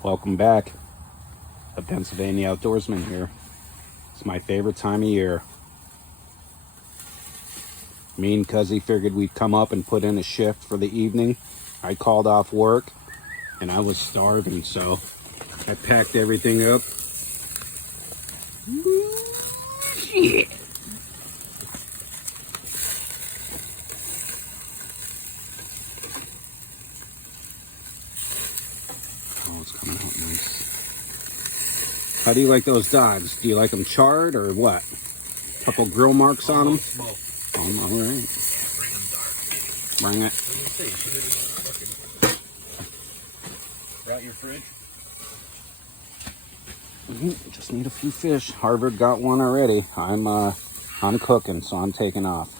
Welcome back. The Pennsylvania Outdoorsman here. It's my favorite time of year. Me and Cuzzy figured we'd come up and put in a shift for the evening. I called off work and I was starving, so I packed everything up. Shit. Oh, it's coming out nice. How do you like those dogs? Do you like them charred or what? Couple grill marks on them? All right. Bring it. Out your fridge? Just need a few fish. Harvard got one already. I'm cooking, so I'm taking off.